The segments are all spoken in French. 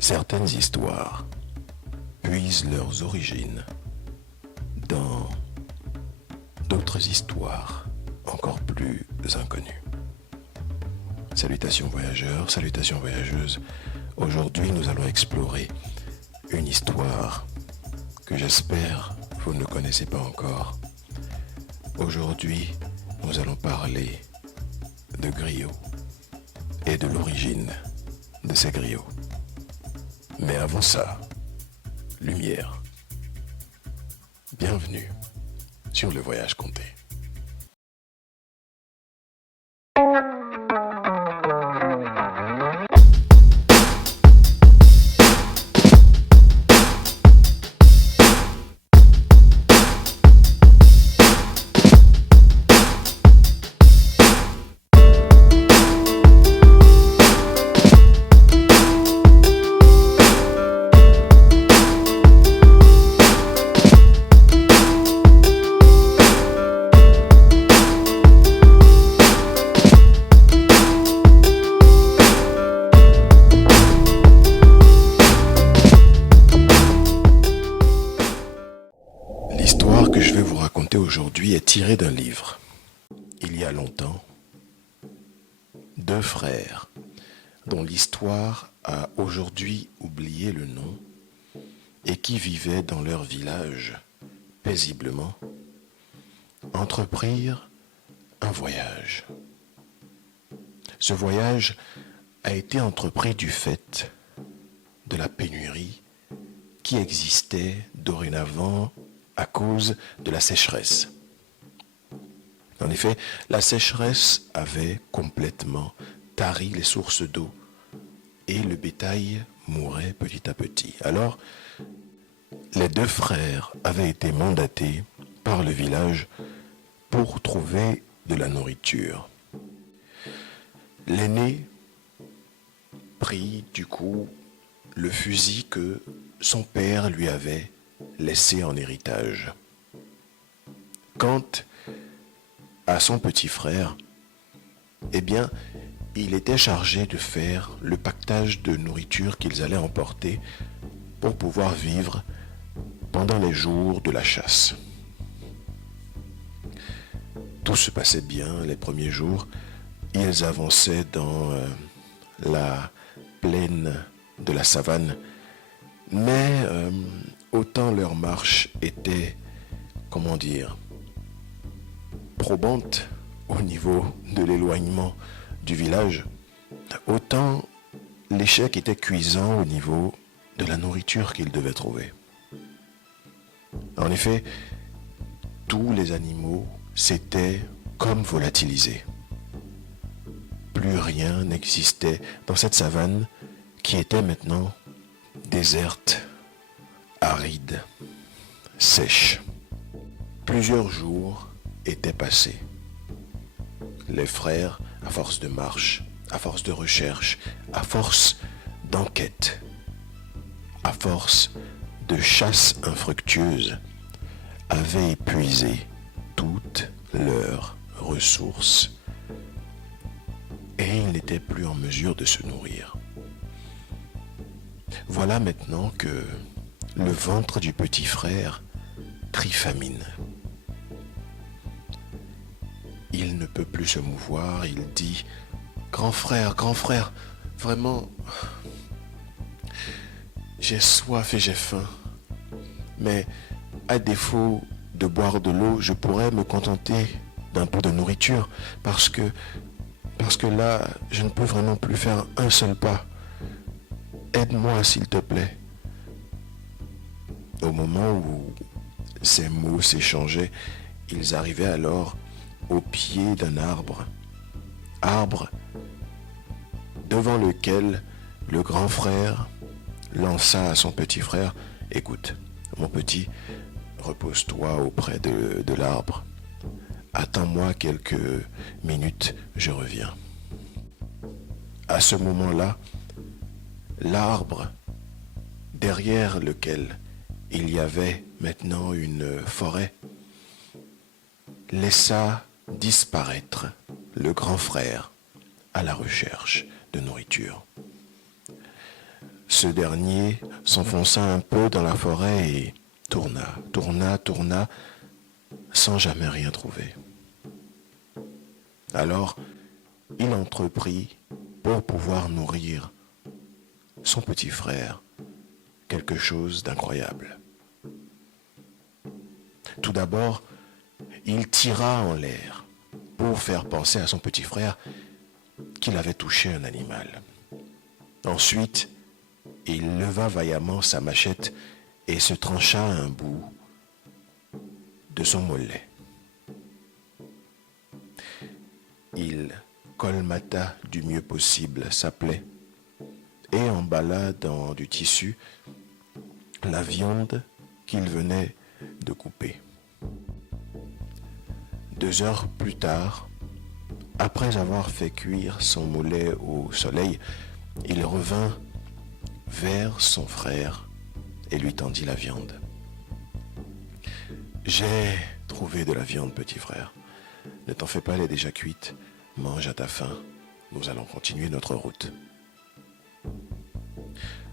Certaines histoires puisent leurs origines dans d'autres histoires encore plus inconnues. Salutations voyageurs, salutations voyageuses. Aujourd'hui, nous allons explorer une histoire que j'espère vous ne connaissez pas encore. Aujourd'hui, nous allons parler de griots et de l'origine de ces griots. Mais avant ça, lumière. Bienvenue sur le voyage compté. L'histoire que je vais vous raconter aujourd'hui est tirée d'un livre. Il y a longtemps, deux frères, dont l'histoire a aujourd'hui oublié le nom, et qui vivaient dans leur village paisiblement, entreprirent un voyage. Ce voyage a été entrepris du fait de la pénurie qui existait dorénavant à cause de la sécheresse. En effet, la sécheresse avait complètement tari les sources d'eau et le bétail mourait petit à petit. Alors, les deux frères avaient été mandatés par le village pour trouver de la nourriture. L'aîné prit du coup le fusil que son père lui avait laissé en héritage. Quant à son petit frère, eh bien, il était chargé de faire le pactage de nourriture qu'ils allaient emporter pour pouvoir vivre pendant les jours de la chasse. Tout se passait bien les premiers jours. Ils avançaient dans la plaine de la savane, mais autant leur marche était, probante au niveau de l'éloignement du village, autant l'échec était cuisant au niveau de la nourriture qu'ils devaient trouver. En effet, tous les animaux s'étaient comme volatilisés. Plus rien n'existait dans cette savane qui était maintenant déserte, aride, sèche. Plusieurs jours étaient passés. Les frères, à force de marche, à force de recherche, à force d'enquête, à force de chasse infructueuse, avaient épuisé toutes leurs ressources et ils n'étaient plus en mesure de se nourrir. Voilà maintenant que le ventre du petit frère crie famine. Il ne peut plus se mouvoir, il dit « grand frère, vraiment, j'ai soif et j'ai faim, mais à défaut de boire de l'eau, je pourrais me contenter d'un peu de nourriture parce que là, je ne peux vraiment plus faire un seul pas. Aide-moi s'il te plaît. » Au moment où ces mots s'échangeaient, ils arrivaient alors au pied d'un arbre devant lequel le grand frère lança à son petit frère « Écoute, mon petit, repose-toi auprès de l'arbre. Attends-moi quelques minutes, je reviens. » À ce moment-là, l'arbre, derrière lequel il y avait maintenant une forêt, laissa disparaître le grand frère à la recherche de nourriture. Ce dernier s'enfonça un peu dans la forêt et tourna, sans jamais rien trouver. Alors, il entreprit, pour pouvoir nourrir son petit frère, quelque chose d'incroyable. Tout d'abord, il tira en l'air pour faire penser à son petit frère qu'il avait touché un animal. Ensuite, il leva vaillamment sa machette et se trancha un bout de son mollet. Il colmata du mieux possible sa plaie et emballa dans du tissu la viande qu'il venait de couper. 2 heures plus tard, après avoir fait cuire son mollet au soleil, il revint vers son frère et lui tendit la viande. « J'ai trouvé de la viande, petit frère. Ne t'en fais pas, elle est déjà cuite. Mange à ta faim. Nous allons continuer notre route. »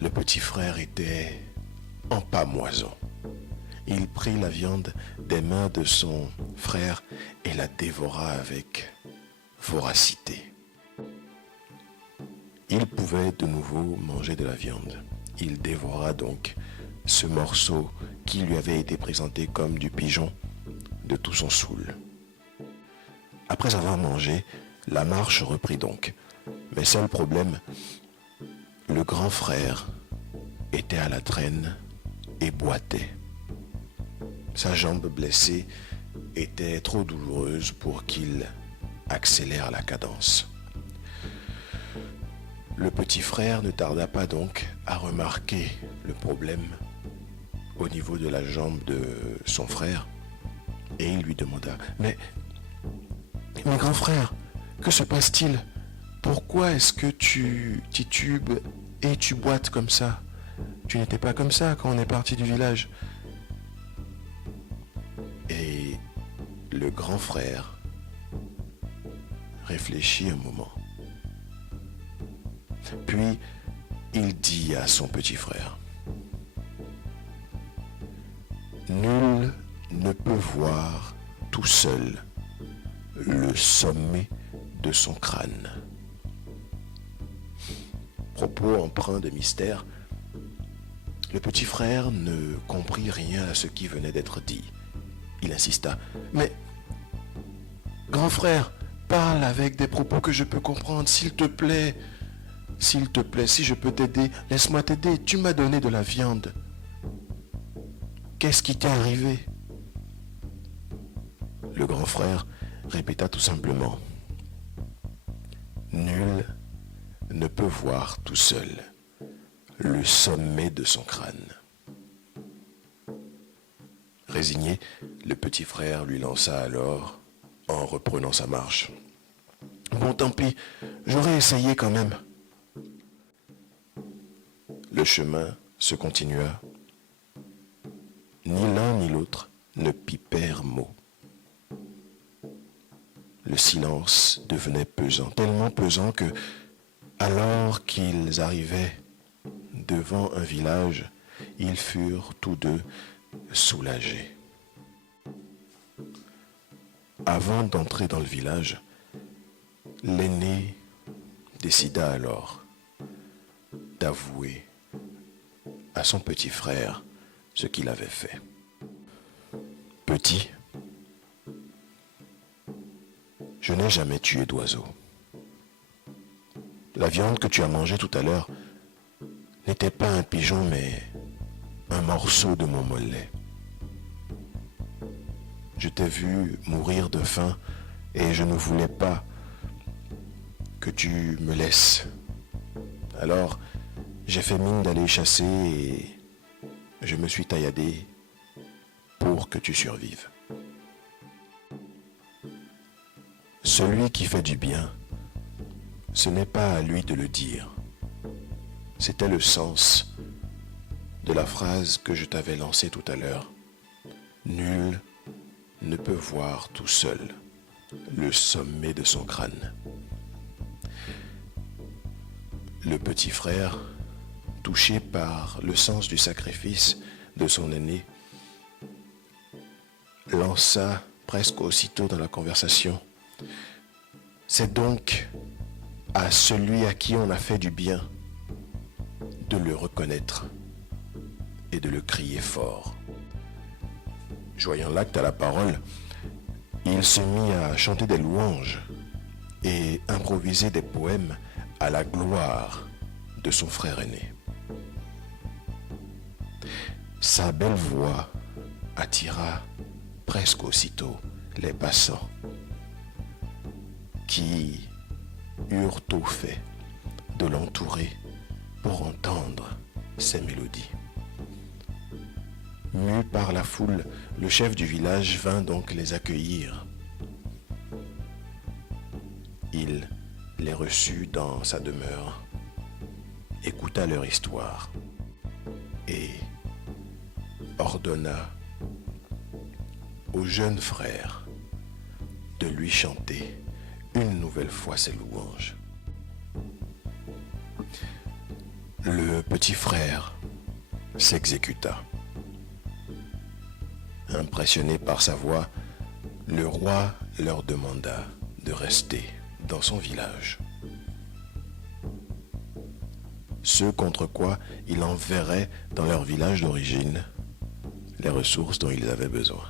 Le petit frère était en pâmoison. Il prit la viande des mains de son frère et la dévora avec voracité. Il pouvait de nouveau manger de la viande. Il dévora donc ce morceau qui lui avait été présenté comme du pigeon de tout son soul. Après avoir mangé, la marche reprit donc. Mais seul problème, le grand frère était à la traîne et boitait. Sa jambe blessée était trop douloureuse pour qu'il accélère la cadence. Le petit frère ne tarda pas donc à remarquer le problème au niveau de la jambe de son frère et il lui demanda « Mais grand frère, que se passe-t-il? Pourquoi est-ce que tu titubes et tu boites comme ça? Tu n'étais pas comme ça quand on est parti du village. » Et le grand frère réfléchit un moment. Puis, il dit à son petit frère, « Nul ne peut voir tout seul le sommet de son crâne. » Propos empreint de mystère, le petit frère ne comprit rien à ce qui venait d'être dit. Il insista, « Mais, grand frère, parle avec des propos que je peux comprendre, s'il te plaît. S'il te plaît, si je peux t'aider, laisse-moi t'aider. Tu m'as donné de la viande. Qu'est-ce qui t'est arrivé? » Le grand frère répéta tout simplement, « Nul ne peut voir tout seul le sommet de son crâne. » Résigné, le petit frère lui lança alors, en reprenant sa marche, « Bon, tant pis, j'aurais essayé quand même. » Le chemin se continua. Ni l'un ni l'autre ne pipèrent mot. Le silence devenait pesant, tellement pesant que, alors qu'ils arrivaient devant un village, ils furent tous deux soulagés. Avant d'entrer dans le village, l'aîné décida alors d'avouer à son petit frère ce qu'il avait fait. « Petit, je n'ai jamais tué d'oiseau. La viande que tu as mangée tout à l'heure n'était pas un pigeon, mais un morceau de mon mollet. Je t'ai vu mourir de faim et je ne voulais pas que tu me laisses. Alors, j'ai fait mine d'aller chasser et je me suis tailladé pour que tu survives. Celui qui fait du bien, ce n'est pas à lui de le dire. C'était le sens de la phrase que je t'avais lancée tout à l'heure. Nul ne peut voir tout seul le sommet de son crâne. Le petit frère, touché par le sens du sacrifice de son aîné, lança presque aussitôt dans la conversation: c'est donc à celui à qui on a fait du bien de le reconnaître et de le crier fort. Joignant l'acte à la parole, il se mit à chanter des louanges et improviser des poèmes à la gloire de son frère aîné. Sa belle voix attira presque aussitôt les passants qui eurent au fait de l'entourer pour entendre ses mélodies. Mu par la foule, le chef du village vint donc les accueillir. Il les reçut dans sa demeure, écouta leur histoire et ordonna au jeune frère de lui chanter une nouvelle fois ses louanges. Le petit frère s'exécuta. Impressionné par sa voix, le roi leur demanda de rester dans son village. Ce contre quoi il enverrait dans leur village d'origine les ressources dont ils avaient besoin.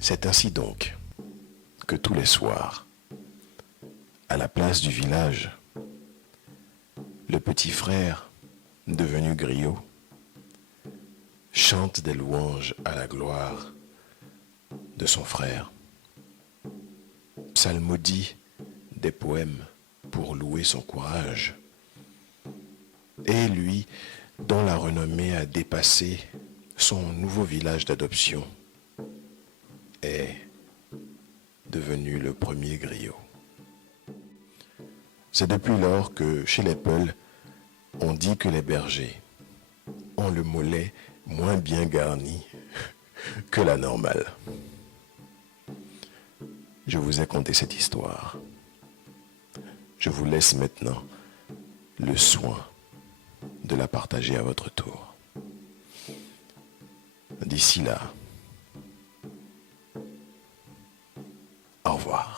C'est ainsi donc que tous les soirs, à la place du village, le petit frère, devenu griot, chante des louanges à la gloire de son frère, psalmodie des poèmes pour louer son courage, et lui, dont la renommée a dépassé son nouveau village d'adoption, est devenu le premier griot. C'est depuis lors que, chez les Peuls, on dit que les bergers ont le mollet moins bien garni que la normale. Je vous ai conté cette histoire. Je vous laisse maintenant le soin de la partager à votre tour. D'ici là, au revoir.